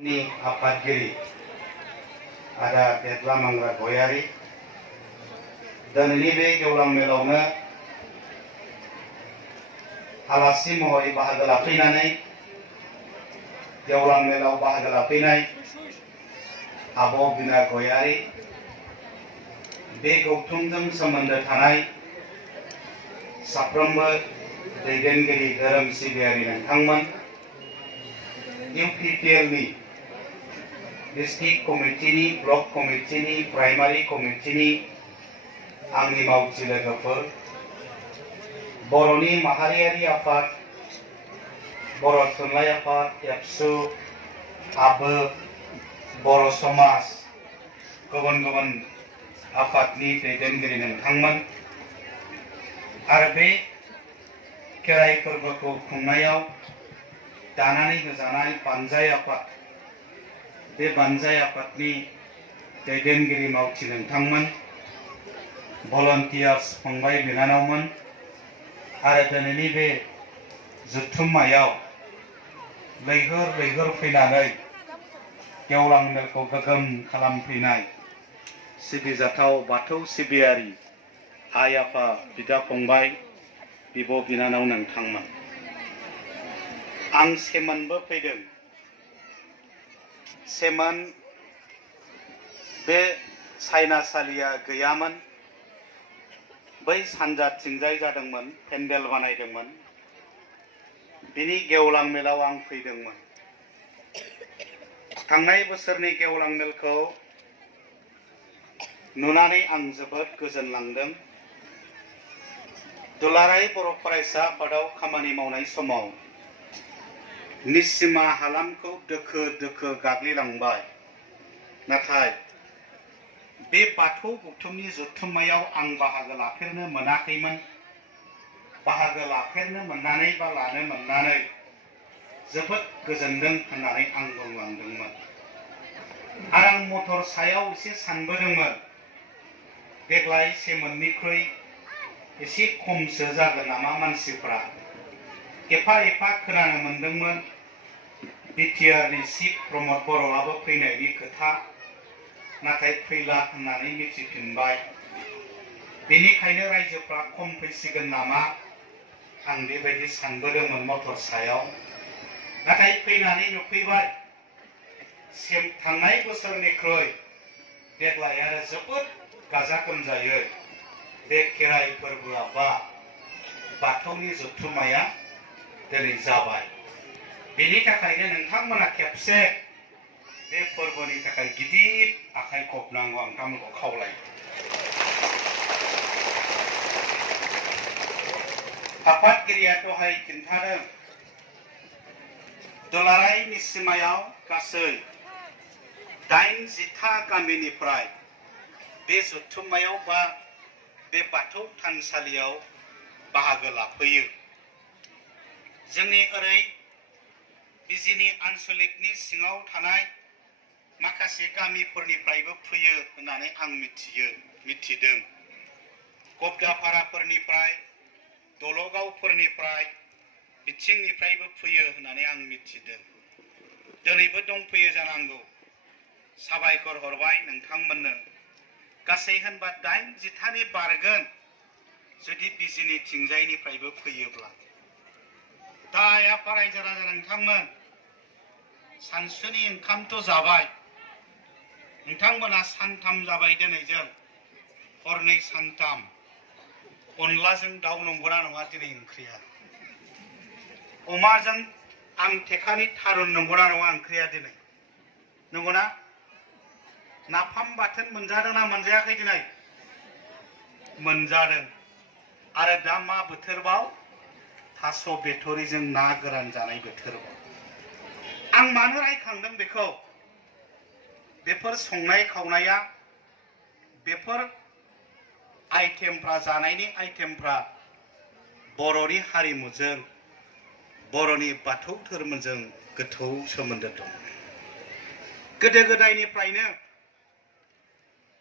नि आफादगिरि आदा देदला मांग्रा गयारि दिनैनि बे गेवलां मेलावनो आलासि महरै बाहागो लाफैनानै गेवलां मेलाव बाहागो लाफैनाय आब' बिना गयारि बे गौथुमजों सोमोन्दो थानाय साफ्रोमबो दैदेनगिरि धोरोम सिबियारि नोंथांमोन UPPL नि डिस्ट्रिक्ट कमिटिनि ब्लक कमिटिनि प्राइमारि कमिटिनि आंनि मावथि लोगोफोर बर'नि माहारियारि आफाद बर' थुनलाइ आफाद एबसु आबो बर' समाज गुबुन गुबुन आफादनि दैदेनगिरि नोंथांमोन आरो बे खेराइ फोरबोखौ खुंनायाव दानानै होजानाय बानजाय आफाद बे बानजाय आफादनि दैदेनगिरि मावथि नोंथांमोन भलन्टियार्स फंबाय बिनानावमोन आरो दिनैनि बे जुथुम्मायाव लैहोर लैहोर फैनानै गेवलां मेलखौ गोगोम खालामफैनाय सिबिजाथाव बाथौ सिबियारि आइ आफा बिदा फंबाय बिब' बिनानाव नोंथांमोन आं सेमोनबो फैदों सेमोन बे सायनासालिया गैयामोन बै सानजाथिंजाय जादोंमोन पेन्डेल बानायदोंमोन बिनि गेवलां मेलाव आं फैदोंमोन थांनाय बोसोरनि गेवलां मेलखौ नुनानै आं जोबोद गोजोनलांदों दुलाराय बर' फरायसा आफादाव खामानि मावनाय समाव निसिमा हालामखौ दोखो दोखो गाग्लिलांबाय नाथाय बे बाथौ गौथुमनि जुथुम्मायाव आं बाहागो लाफेरनो मोनाखैमोन बाहागो लाफेरनो मोननानै बा लानो मोननानै जोबोद गोजोनदों होननानै आं बुंलांदोंमोन आरो आं मटर सायाव एसे सानबोदोंमोन देग्लाय सेमोननिख्रुइ एसे खमसो जागोन नामा मानसिफ्रा एफा एफा खोनानो मोनदोंमोन बिटिआरनि चिफ प्रमद बर'आबो फैनायनि खोथा नाथाय फैला होननानै मिथिफिनबाय बेनिखायनो रायजोफ्रा खम फैसिगोन नामा आं बेबायदि सानबोदोंमोन मटर सायाव नाथाय फैनानै नुफैबाय थांनाय बोसोरनिख्रुइ देग्लाय आरो जोबोद गाजा गोमजायै बे खेराइ फोरबोआ बा बाथौनि जुथुम्माया दिनै जाबाय बेनि थाखायनो नोंथांमोना खेबसे बे फोरबोनि थाखाय गिदिर आखाइ खबनांगौ आं नोंथांमोनखौ खावलायो आफादगिरिया दहाय खिन्थादों दुलाराय निसिमायाव गासै 80था गामिनिफ्राय बे जुथुम्मायाव बा बे बाथौ थानसालियाव बाहागो लाफैयो जोंनि ओरै बिजिनि आन्सलिकनि सिङाव थानाय माखासे गामिफोरनिफ्रायबो फैयो होननानै आं मिथिदों गबदापाराफोरनिफ्राय दलगावफोरनिफ्राय बिथिंनिफ्रायबो फैयो होननानै आं मिथिदों दिनैबो दंफैयो जानांगौ साबायखर हरबाय नोंथांमोननो गासै होनबा 80थानि बारगोन जुदि बिजिनि थिंजायनिफ्रायबो फैयोब्ला दा आफा रायजो राजा नोंथांमोन सानसुनि ओंखामथ' जाबाय नोंथांमोना सानथाम जाबाय दिनैजों हरनै सानथाम अनलाजों दाउ नंगौना नङा दिनै ओंख्रिया अमाजों आं थेखानि थारुन नंगौना नङा ओंख्रिया दिनै नंगौना नाफाम बाथोन मोनजादों ना मोनजायाखै दिनै मोनजादों आरो दा मा बोथोरबाव थास' बेथरिजों ना गोरान जानाय बोथोरबाव आं मानो रायखांदों बेखौ बेफोर संनाय खावनाया बेफोर आइटेमफ्रा जानायनि आइटेमफ्रा बर'नि हारिमुजों बर'नि बाथौ धोरोमजों गोथौ सोमोन्दो दं गोदो गोदायनिफ्रायनो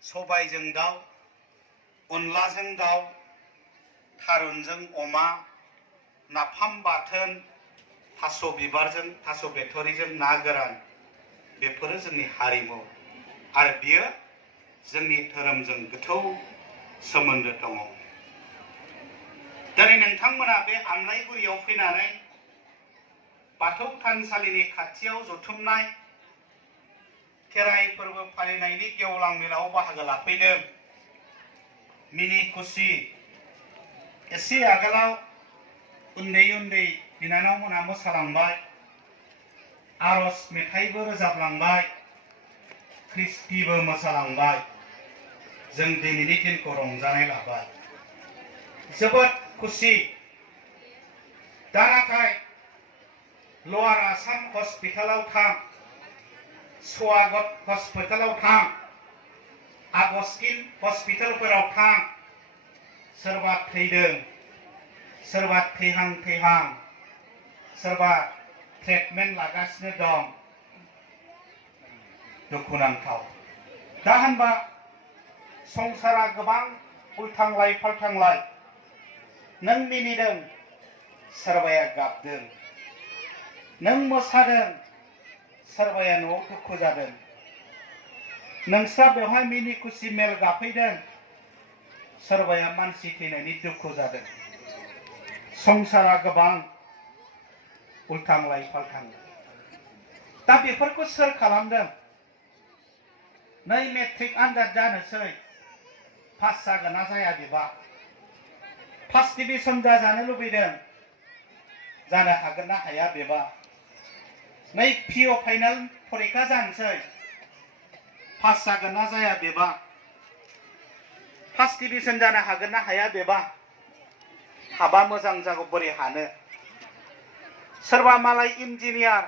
सबायजों दाउ अनलाजों दाउ थारुनजों अमा नाफाम बाथोन थास' बिबारजों थास' बेथरिजों ना गोरान बेफोरो जोंनि हारिमु आरो बियो जोंनि धोरोमजों गोथौ सोमोन्दो दङ। दिनै नोंथांमोना बे आमलायगुरियाव फैनानै बाथौ थानसालिनि खाथियाव जथुमनाय खेराइ फोरबो फालिनायनि गेवलां मेलाव बाहागो लाफैदों। मिनि खुसि एसे आगोलाव उन्दै उन्दै बिनानावमोना मोसालांबाय, आरज मेथाइबो रोजाबलांबाय, ख्रिस्टिबो मोसालांबाय। जों दिनैनि दिनखौ रंजानाय लाबाय, जोबोद खुसि। दा नाथाय लवार आसाम हस्पिटालाव थां, स्वागत हस्पिटालाव थां, आगस्टिन हस्पिटालफोराव थां, सोरबा थैदों, सोरबा थैहां थैहां, सोरबा ट्रिटमेन्ट लागासिनो दं। दुखुनांथाव। दा होनबा संसारा गोबां उल्थांलाय फाल्थांलाय। नों मिनिदों, सोरबाया गाबदों। नों मोसादों, सोरबाया न'आव दुखु जादों। नोंस्रा बेवहाय मिनि खुसि मेल गाफैदों, सोरबाया मानसि थैनायनि दुखु जादों। संसारा गोबां उल्थांलाय फाल्थांलाय। दा बेफोरखौ सोर खालामदों? नै मेट्रिक आनजाद जानोसै, पास जागोन ना जाया बेबा? फार्स्ट डिभिजन जाजानो लुबैदों, जानो हागोन ना हाया बेबा? नै पिअ फाइनाल फरिखा जानोसै, पास जागोन ना जाया बेबा? फार्स्ट डिभिजन जानो हागोन ना हाया बेबा? हाबा मोजां जागौ, बोरै हानो? सोरबा मालाय इन्जिनियार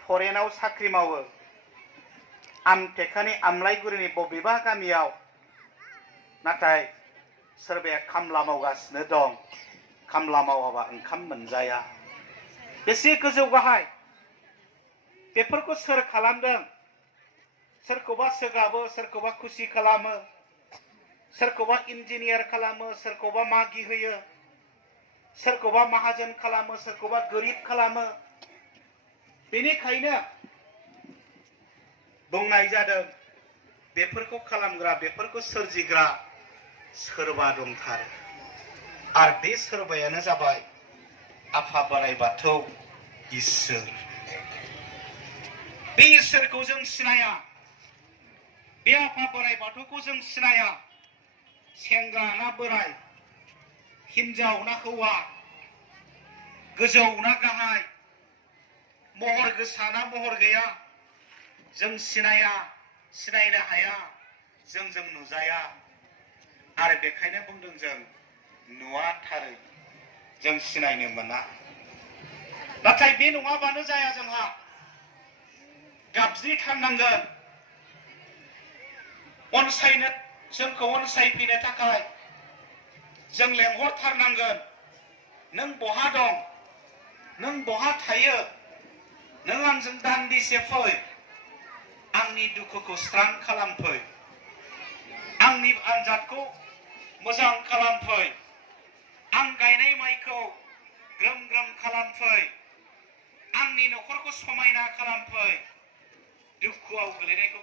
फरेनाव साख्रि मावो, आमटेकानि आमलायगुरिनि बबेबा गामियाव, नाथाय सोरबाया खामला मावगासिनो दं। खामला मावाबा ओंखाम मोनजाया। बेसे गोजौ गाहाय। बेफोरखौ सोर खालामदों? सोरखौबा सोगाबो, सोरखौबा खुसि खालामो, सोरखौबा इन्जिनियार खालामो, सोरखौबा मागि होयो, सोरखौबा माहाजोन खालामो, सोरखौबा गोरिब खालामो। बेनिखायनो बुंनाय जादों, बेफोरखौ खालामग्रा, बेफोरखौ सोरजिग्रा सोरबा दंथारो। आरो बे सोरबायानो जाबाय आफा बोराइ बाथौ इसोर। बे इसोरखौ जों सिनाया, बे आफा बोराइ बाथौखौ जों सिनाया। सेंग्रा ना बोराइ, हिनजाव ना हौवा, गोजौ ना गाहाय, महर गोसा ना महर गैया, जों सिनाया, सिनायनो हाया, जोंजों नुजाया। आरो बेखायनो बुंदों जों नुवाथारो, जों सिनायनो मोना। नाथाय बे नङाबानो जाया, जोंहा गाबज्रिथारनांगोन। अनसायनो, जोंखौ अनसायफैनो थाखाय जों लेंहरथारनांगोन। नों बहा दं? नों बहा थायो? नों आंजों दान्दिसे फै, आंनि दुखुखौ स्रां खालामफै, आंनि आनजादखौ मोजां खालामफै, आं गायनाय माइखौ ग्रोम ग्रोम खालामफै, आंनि न'खरखौ समायना खालामफै, दुखुआव गोलैनायखौ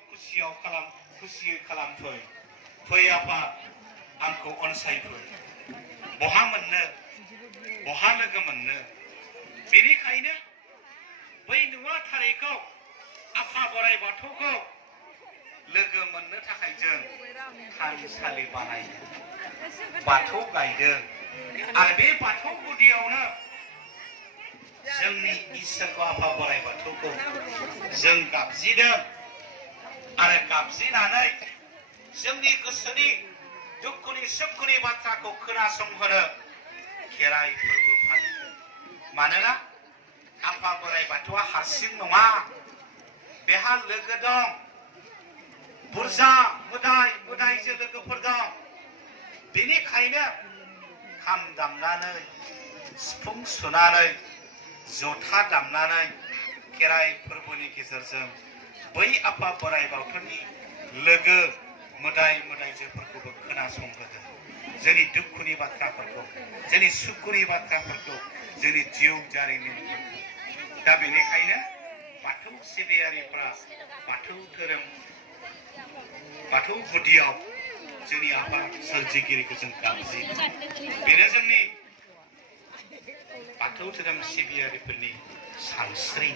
खुसियै खालामफै। फै आफा, आंखौ अनसायफै। बहा मोननो, बहा लोगो मोननो? बेनिखायनो बै नुवाथारैखौ, आफा बोराइ बाथौखौ लोगो मोननो थाखाय जों थानसालि बानायदों, बाथौ गायदों। आरो बे बाथौ गुदियावनो जोंनि इसोरखौ, आफा बोराइ बाथौखौ जों गाबज्रिदों। आरो गाबज्रिनानै जोंनि गोसोनि दुखुनि सुखुनि बाथ्राखौ खोनासंहोनो खेराइ फोरबो फालिदों। मानोना आफा बोराइ बाथौआ हारसिं नङा, बेहा लोगो दं, बुरजा मोदाय मोदायजो लोगोफोर दं। बेनिखायनो खाम दामनानै, सिफुं सुनानै, जथा दामनानै खेराइ फोरबोनि गेजेरजों बै आफा बोराइ बाथौनि लोगो मोदाय मोदायजोफोरखौबो खोनासंहोदों। जोंनि दुखुनि बाथ्राफोरखौ, जोंनि सुखुनि बाथ्राफोरखौ, जोंनि जिउ जारिमिनफोरखौ। दा बेनिखायनो बाथौ सिबियारिफ्रा बाथौ धोरोम बाथौ गुदियाव जोंनि आफा सोरजिगिरिखौ जों गाबज्रियो। बेनो जोंनि बाथौ धोरोम सिबियारिफोरनि सानस्रि।